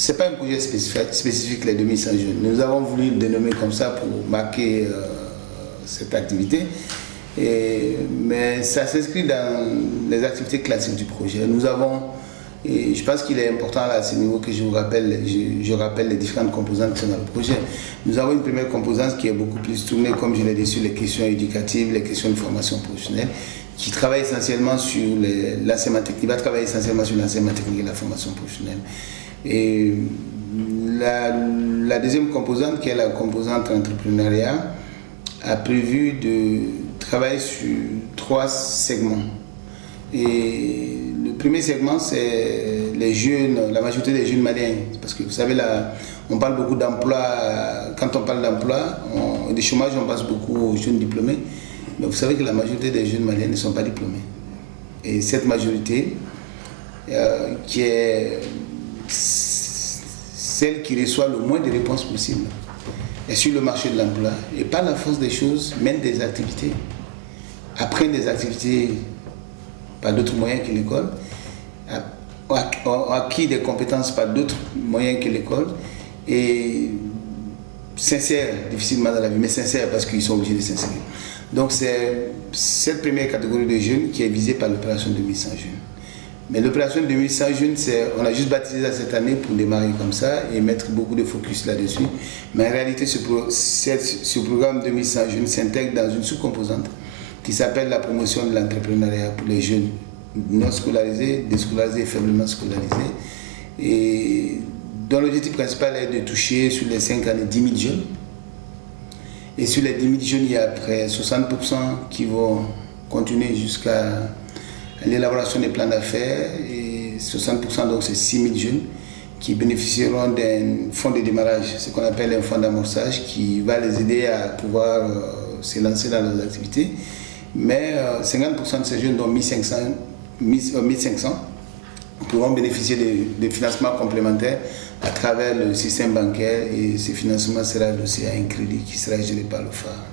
c'est pas un projet spécifique les 2100 jeunes. Nous avons voulu le dénommer comme ça pour marquer cette activité. Mais ça s'inscrit dans les activités classiques du projet. Nous avons, et je pense qu'il est important là, à ce niveau que je rappelle les différentes composantes qui sont dans le projet. Nous avons une première composante qui est beaucoup plus tournée, comme je l'ai dit, sur les questions éducatives, les questions de formation professionnelle, qui travaille essentiellement sur l'enseignement technique, va travailler essentiellement sur l'enseignement technique et la formation professionnelle. Et la deuxième composante, qui est la composante entrepreneuriat, a prévu de travailler sur 3 segments. Et le premier segment, c'est les jeunes, la majorité des jeunes maliens. Parce que vous savez, là, on parle beaucoup d'emploi. Quand on parle d'emploi, de chômage, on passe beaucoup aux jeunes diplômés. Mais vous savez que la majorité des jeunes maliens ne sont pas diplômés. Et cette majorité, qui est celle qui reçoit le moins de réponses possibles, est sur le marché de l'emploi. Et par la force des choses, mène des activités, apprennent des activités par d'autres moyens que l'école, ont acquis des compétences par d'autres moyens que l'école, et sincères, difficilement dans la vie, mais sincères parce qu'ils sont obligés de s'insérer. Donc c'est cette première catégorie de jeunes qui est visée par l'opération 2100 jeunes. Mais l'opération 2100 jeunes, on a juste baptisé ça cette année pour démarrer comme ça et mettre beaucoup de focus là-dessus. Mais en réalité, ce programme 2100 jeunes s'intègre dans une sous-composante qui s'appelle la promotion de l'entrepreneuriat pour les jeunes non scolarisés, déscolarisés et faiblement scolarisés. Et dont l'objectif principal est de toucher sur les 5 années 10 000 jeunes. Et sur les 10 000 jeunes, il y a près 60% qui vont continuer jusqu'à l'élaboration des plans d'affaires. Et 60%, donc c'est 6 000 jeunes qui bénéficieront d'un fonds de démarrage, ce qu'on appelle un fonds d'amorçage, qui va les aider à pouvoir se lancer dans leurs activités. Mais 50% de ces jeunes, dont 1500, pourront bénéficier de financements complémentaires à travers le système bancaire, et ce financement sera adossé à un crédit qui sera géré par le phare.